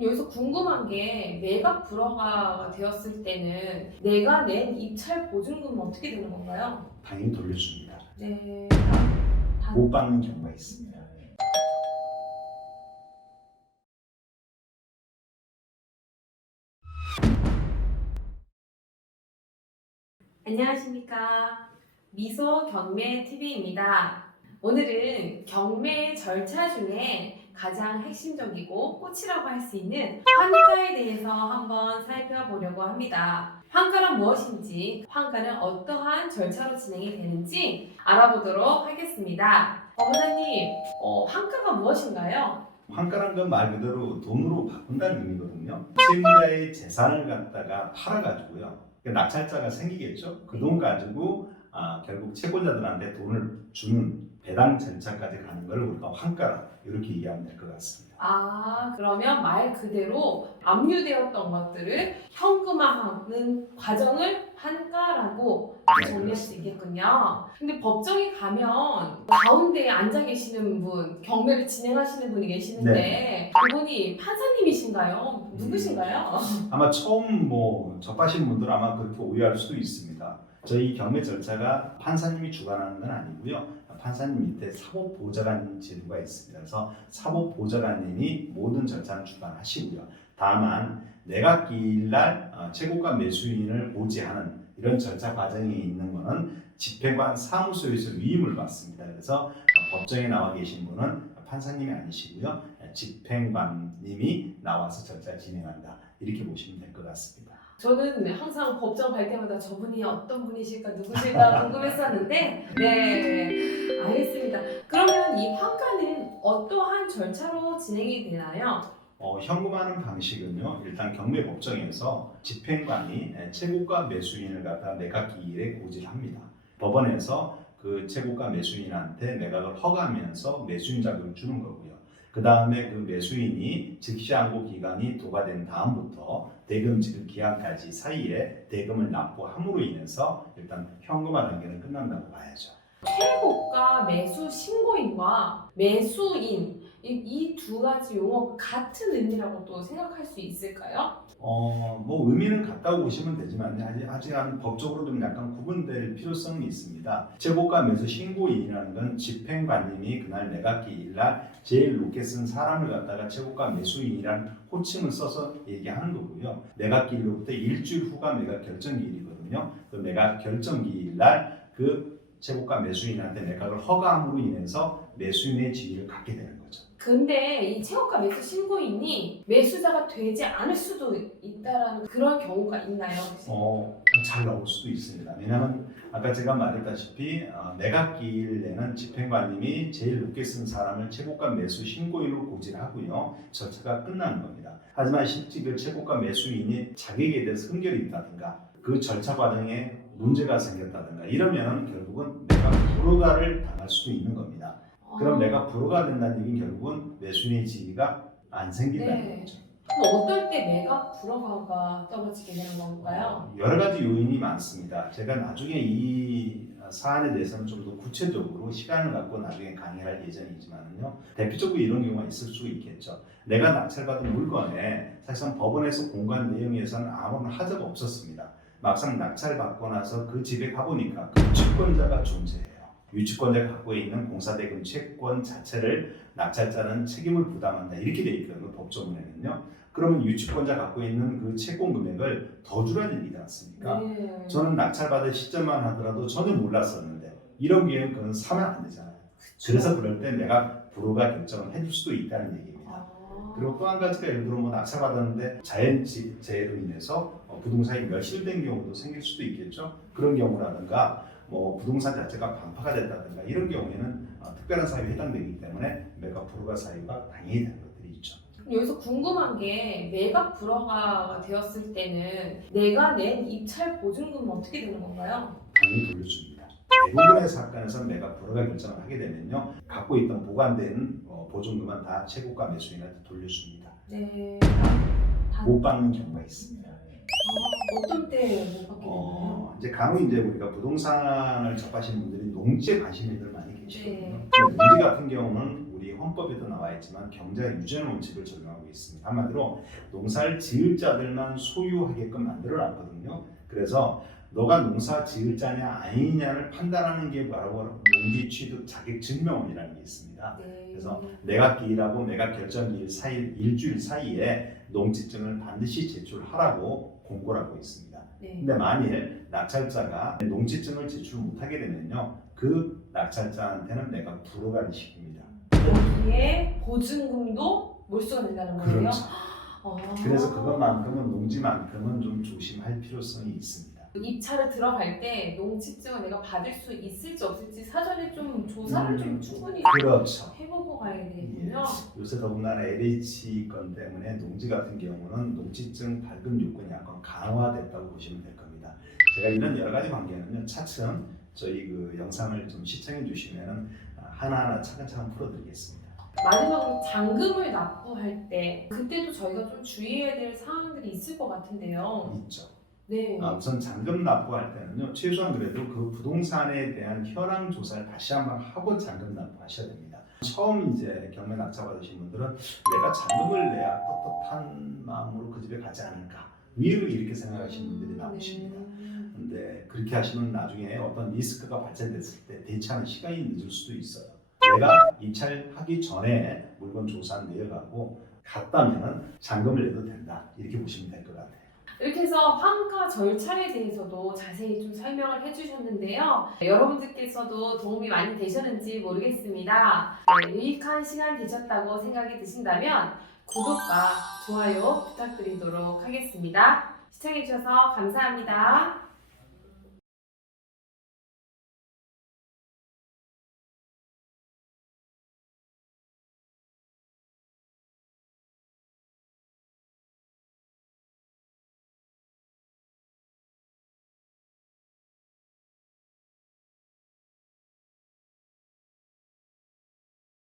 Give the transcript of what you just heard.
여기서 궁금한 게 매각 불허가 되었을 때는 내가 낸 입찰 보증금은 어떻게 되는 건가요? 당연히 돌려줍니다. 네. 못 받는 경우가 있습니다. 안녕하십니까. 미소 경매 TV입니다. 오늘은 경매 절차 중에 가장 핵심적이고 꽃이라고 할 수 있는 환가에 대해서 한번 살펴보려고 합니다. 환가란 무엇인지, 환가는 어떠한 절차로 진행이 되는지 알아보도록 하겠습니다. 어머님, 환가가 무엇인가요? 환가란 건 말 그대로 돈으로 바꾼다는 의미거든요. 채무자의 재산을 갖다가 팔아가지고요. 낙찰자가 생기겠죠. 그 돈 가지고 결국 채권자들한테 돈을 주는 배당 절차까지 가는 걸 우리가 환가라 이렇게 이해하면 될 것 같습니다. 그러면 말 그대로 압류되었던 것들을 현금화하는 과정을 환가라고 정리할 수 있겠군요. 근데 법정에 가면 가운데에 앉아 계시는 분, 경매를 진행하시는 분이 계시는데 그분이 판사님이신가요? 누구신가요? 아마 처음 접하신 분들은 아마 그렇게 오해할 수도 있습니다. 저희 경매 절차가 판사님이 주관하는 건 아니고요. 판사님 밑에 사법보좌관 제도가 있습니다. 그래서 사법보좌관님이 모든 절차를 주관하시고요. 다만 매각기일날 최고가 매수인을 고지하는 이런 절차 과정이 있는 것은 집행관 사무소에서 위임을 받습니다. 그래서 법정에 나와 계신 분은 판사님이 아니시고요. 집행관님이 나와서 절차를 진행한다. 이렇게 보시면 될 것 같습니다. 저는 항상 법정 갈 때마다 저분이 어떤 분이실까 누구실까 궁금했었는데 네, 알겠습니다. 그러면 이 환가는 어떠한 절차로 진행이 되나요? 현금화하는 방식은요. 일단 경매 법정에서 집행관이 최고가 매수인을 갖다 매각기일에 고지를 합니다. 법원에서 그 최고가 매수인한테 매각을 허가하면서 매수인 자격을 주는 거고요. 그 다음에 그 매수인이 즉시항고 기간이 도과된 다음부터 대금 지급 기한까지 사이에 대금을 납부함으로 인해서 일단 현금화 단계는 끝난다고 봐야죠. 최고가 매수 신고인과 매수인 이 두 가지 용어가 같은 의미라고 또 생각할 수 있을까요? 의미는 같다고 보시면 되지만 아직 법적으로 좀 약간 구분될 필요성이 있습니다. 최고가 매수 신고인이라는 건 집행관님이 그날 매각기일날 제일 높게 쓴 사람을 갖다가 최고가 매수인이라는 호칭을 써서 얘기하는 거고요. 매각기일로부터 일주일 후가 매각 결정기일이거든요. 그 매각 결정기일날 그 최고가 매수인한테 매각을 허가함으로 인해서 매수인의 지위를 갖게 되는 거죠. 근데 이 최고가 매수 신고인이 매수자가 되지 않을 수도 있다라는 그런 경우가 있나요? 잘 나올 수도 있습니다. 왜냐하면 아까 제가 말했다시피 매각기일에는 집행관님이 제일 높게 쓴 사람을 최고가 매수 신고인으로 고지를 하고요. 절차가 끝나는 겁니다. 하지만 실제 그 최고가 매수인이 자격에 대해서 흥결이 있다든가 그 절차 과정에 문제가 생겼다든가 이러면 결국은 매각 불허가를 당할 수도 있는 겁니다. 그럼 매각 불허가 된다는 얘기는 결국은 매수인의 지위가 안 생긴다는 거죠. 그럼 어떨 때 매각 불허가가 떨어지게 되는 건가요? 여러 가지 요인이 많습니다. 제가 나중에 이 사안에 대해서는 좀 더 구체적으로 시간을 갖고 나중에 강의할 예정이지만요. 대표적으로 이런 경우가 있을 수 있겠죠. 내가 낙찰받은 물건에 사실상 법원에서 공고한 내용에서는 아무런 하자가 없었습니다. 막상 낙찰받고 나서 그 집에 가보니까 그 유치권자가 존재해요. 유치권자가 갖고 있는 공사대금 채권 자체를 낙찰자는 책임을 부담한다 이렇게 돼 있거든요. 법조문에는요. 그러면 유치권자 갖고 있는 그 채권 금액을 더 주라는 얘기지 않습니까? 네. 저는 낙찰받을 시점만 하더라도 전혀 몰랐었는데 이런 경우는 그건 사면 안 되잖아요. 그래서 그럴 때 내가 불허가 결정을 해줄 수도 있다는 얘기입니다. 그리고 또 한 가지가 예를 들어 낙찰받았는데 자연재해로 인해서 부동산이 멸실된 경우도 생길 수도 있겠죠. 그런 경우라든가 부동산 자체가 반파가 됐다든가 이런 경우에는 특별한 사유에 해당되기 때문에 매각 불허가 사유가 당연히 되는 것들이 있죠. 여기서 궁금한 게 매각 불허가 되었을 때는 내가 낸 입찰 보증금은 어떻게 되는 건가요? 당연히 돌려줍니다. 대부분의 사건에서 매각 불허가 결정을 하게 되면요. 갖고 있던 보관된 보증금은 다 최고가 매수인한테 돌려줍니다. 네. 못 받는 경우가 있습니다. 어떤 때 못 받게 되나요? 이제 간혹 우리가 부동산을 접하시는 분들이 농지에 관심들 많이 계시거든요. 네. 농지 같은 경우는 우리 헌법에도 나와 있지만 경자 유전 원칙을 적용하고 있습니다. 한마디로 농사를 지을 자들만 소유하게끔 만들어놨거든요. 그래서 너가 농사 지을 자냐 아니냐를 판단하는 게 바로 농지 취득 자격 증명원이라는 게 있습니다. 네. 그래서 매각기일하고 매각 결정기일 사이 일주일 사이에 농지증을 반드시 제출하라고 공고를 하고 있습니다. 네. 근데 만일 낙찰자가 농지증을 제출 못하게 되면요, 그 낙찰자한테는 내가 불허가를 시킵니다. 여기에 보증금도 몰수가 된다는 거예요? 그렇죠. 아. 그래서 그것만큼은 농지만큼은 좀 조심할 필요성이 있습니다. 입찰을 들어갈 때 농지증을 내가 받을 수 있을지 없을지 사전에 좀 조사를 좀 충분히 그렇죠. 해보고 가야 되겠군요. 요새 더군다나 LH 건 때문에 농지 같은 경우는 농지증 발급 요건이 약간 강화됐다고 보시면 될 겁니다. 제가 이런 여러 가지 관계는요, 차츰 저희 그 영상을 좀 시청해 주시면 하나하나 차근차근 풀어드리겠습니다. 마지막으로 잔금을 납부할 때 그때도 저희가 좀 주의해야 될 사항들이 있을 것 같은데요. 있죠. 네. 우선 잔금 납부할 때는요, 최소한 그래도 그 부동산에 대한 현황 조사를 다시 한번 하고 잔금 납부하셔야 됩니다. 처음 이제 경매 낙찰 받으신 분들은 내가 잔금을 내야 떳떳한 마음으로 그 집에 가지 않을까, 의외로 이렇게 생각하시는 분들이 많으십니다. 근데 그렇게 하시면 나중에 어떤 리스크가 발생됐을 때 대처하는 시간이 늦을 수도 있어요. 내가 입찰하기 전에 물건 조사 내려가고 갔다면 잔금을 내도 된다, 이렇게 보시면 될 것 같아요. 이렇게 해서 환가 절차에 대해서도 자세히 좀 설명을 해주셨는데요. 여러분들께서도 도움이 많이 되셨는지 모르겠습니다. 네, 유익한 시간 되셨다고 생각이 드신다면 구독과 좋아요 부탁드리도록 하겠습니다. 시청해주셔서 감사합니다.